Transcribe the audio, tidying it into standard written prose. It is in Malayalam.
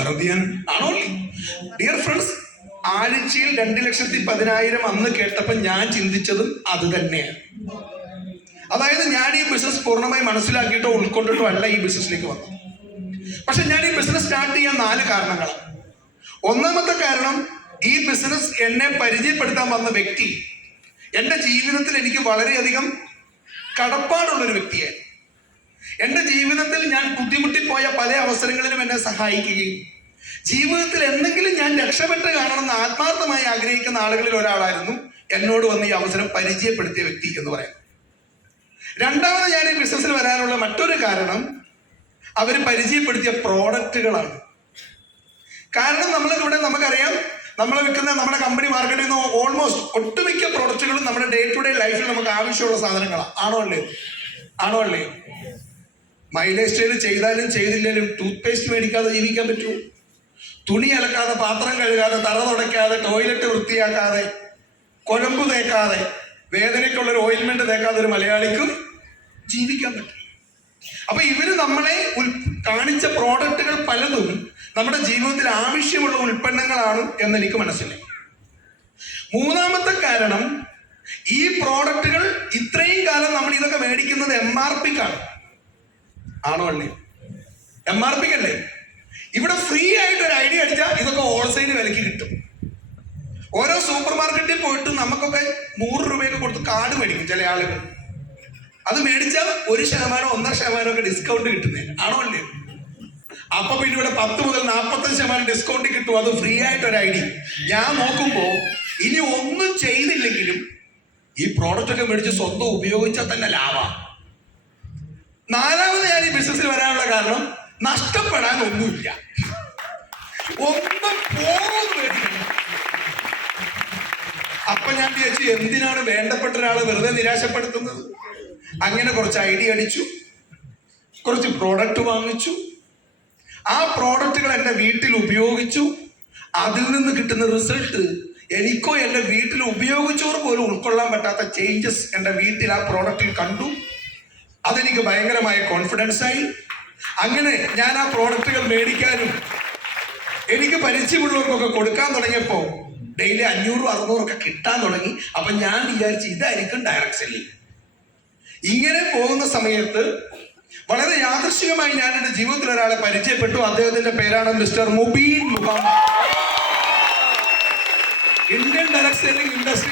ഭരതിയൻ ആണോ? ഡിയർ ഫ്രണ്ട്സ്, ആഴ്ചയിൽ 2,10,000 അന്ന് കേട്ടപ്പോൾ ഞാൻ ചിന്തിച്ചതും അത് തന്നെയാണ്. അതായത് ഞാൻ ഈ ബിസിനസ് പൂർണ്ണമായി മനസ്സിലാക്കിയിട്ടോ ഉൾക്കൊണ്ടിട്ടോ അല്ല ഈ ബിസിനസ്സിലേക്ക് വന്നത്. പക്ഷെ ഞാൻ ഈ ബിസിനസ് സ്റ്റാർട്ട് ചെയ്യാൻ 4 കാരണങ്ങളാണ്. ഒന്നാമത്തെ കാരണം, ഈ ബിസിനസ് എന്നെ പരിചയപ്പെടുത്താൻ വന്ന വ്യക്തി എൻ്റെ ജീവിതത്തിൽ എനിക്ക് വളരെയധികം കടപ്പാടുള്ളൊരു വ്യക്തിയാണ്. എൻ്റെ ജീവിതത്തിൽ ഞാൻ ബുദ്ധിമുട്ടിപ്പോയ പല അവസരങ്ങളിലും എന്നെ സഹായിക്കുകയും ജീവിതത്തിൽ എന്തെങ്കിലും ഞാൻ രക്ഷപ്പെട്ട് കാണണമെന്ന് ആത്മാർത്ഥമായി ആഗ്രഹിക്കുന്ന ആളുകളിൽ ഒരാളായിരുന്നു എന്നോട് വന്ന് ഈ അവസരം പരിചയപ്പെടുത്തിയ വ്യക്തി എന്ന് പറയാം. രണ്ടാമത് ഞാൻ ഈ ബിസിനസ്സിൽ വരാനുള്ള മറ്റൊരു കാരണം അവർ പരിചയപ്പെടുത്തിയ പ്രോഡക്റ്റുകളാണ്. കാരണം നമുക്കറിയാം, നമ്മൾ വിൽക്കുന്ന നമ്മുടെ കമ്പനി മാർക്കറ്റിൽ നിന്ന് ഓൾമോസ്റ്റ് ഒട്ടുമിക്ക പ്രോഡക്റ്റുകളും നമ്മുടെ ഡേ ടു ഡേ ലൈഫിൽ നമുക്ക് ആവശ്യമുള്ള സാധനങ്ങളാണ്. ആണോ അല്ലേ? മൈലേജ് സ്റ്റൈൽ ചെയ്താലും ചെയ്തില്ലെങ്കിലും ടൂത്ത് പേസ്റ്റ് മേടിക്കാതെ ജീവിക്കാൻ പറ്റുമോ? തുണി അലക്കാതെ, പാത്രം കഴുകാതെ, തറ തുടയ്ക്കാതെ, ടോയ്ലറ്റ് വൃത്തിയാക്കാതെ, കുഴമ്പ് തേക്കാതെ, വേദനയ്ക്കുള്ളൊരു ഓയിൽമെന്റ് തേക്കാതെ ഒരു മലയാളിക്കും ജീവിക്കാൻ പറ്റും. അപ്പൊ ഇവര് നമ്മളെ കാണിച്ച പ്രോഡക്റ്റുകൾ പലതും നമ്മുടെ ജീവിതത്തിൽ ആവശ്യമുള്ള ഉൽപ്പന്നങ്ങളാണ് എന്ന് എനിക്ക് മനസ്സിലായി. മൂന്നാമത്തെ കാരണം, ഈ പ്രോഡക്റ്റുകൾ ഇത്രയും കാലം നമ്മൾ ഇതൊക്കെ മേടിക്കുന്നത് MRPക്കാണ്. ആണോ അല്ലേ? MRPക്കല്ലേ? ഇവിടെ ഫ്രീ ആയിട്ട് ഒരു ഐഡിയ അടിച്ചാൽ ഇതൊക്കെ ഹോൾസെയിൽ വിലക്ക് കിട്ടും. ഓരോ സൂപ്പർ മാർക്കറ്റിൽ പോയിട്ട് നമുക്കൊക്കെ 100 രൂപയൊക്കെ കൊടുത്ത് കാർഡ് മേടിക്കും ചില ആളുകൾ. അത് മേടിച്ചാൽ 1%, 1.5% ഒക്കെ ഡിസ്കൗണ്ട് കിട്ടുന്നേ. ആണോ അല്ലേ? അപ്പൊ പിന്നെ ഇവിടെ 10 മുതൽ 45% ഡിസ്കൗണ്ട് കിട്ടും. അത് ഫ്രീ ആയിട്ട് ഒരു ഐഡിയ. ഞാൻ നോക്കുമ്പോ ഇനി ഒന്നും ചെയ്തില്ലെങ്കിലും ഈ പ്രോഡക്റ്റ് ഒക്കെ മേടിച്ച് സ്വന്തം ഉപയോഗിച്ചാൽ തന്നെ ലാഭമാണ്. നാലാമത് ഞാൻ ഈ ബിസിനസ്സിൽ വരാനുള്ള കാരണം, നഷ്ടപ്പെടാൻ ഒന്നുമില്ല. ഒന്നും പോകുന്നില്ല. അപ്പൊ ഞാൻ വിചാരിച്ചു, എന്തിനാണ് വേണ്ടപ്പെട്ട ഒരാളെ വെറുതെ നിരാശപ്പെടുത്തുന്നത്? അങ്ങനെ കുറച്ച് ഐഡിയ അടിച്ചു, കുറച്ച് പ്രോഡക്റ്റ് വാങ്ങിച്ചു. ആ പ്രോഡക്റ്റുകൾ എൻ്റെ വീട്ടിൽ ഉപയോഗിച്ചു. അതിൽ നിന്ന് കിട്ടുന്ന റിസൾട്ട് എനിക്കോ എൻ്റെ വീട്ടിൽ ഉപയോഗിച്ചവർ പോലും ഉൾക്കൊള്ളാൻ പറ്റാത്ത ചേഞ്ചസ് എൻ്റെ വീട്ടിൽ ആ പ്രോഡക്റ്റിൽ കണ്ടു. അതെനിക്ക് ഭയങ്കരമായ കോൺഫിഡൻസ് ആയി. അങ്ങനെ ഞാൻ ആ പ്രോഡക്റ്റുകൾ മേടിക്കാനും എനിക്ക് പരിചയമുള്ളവർക്കൊക്കെ കൊടുക്കാൻ തുടങ്ങിയപ്പോൾ ഡെയിലി 500-600 ഒക്കെ കിട്ടാൻ തുടങ്ങി. അപ്പൊ ഞാൻ വിചാരിച്ചു, ഇതായിരിക്കും ഡയറക്റ്റ് സെല്ലിംഗ്. ഇങ്ങനെ പോകുന്ന സമയത്ത് വളരെ യാദൃശ്ചികമായി ഞാൻ എൻ്റെ ജീവിതത്തിൽ ഒരാളെ പരിചയപ്പെട്ടു. അദ്ദേഹത്തിന്റെ പേരാണ് mister Mubeen Muhammad. Indian direct selling industry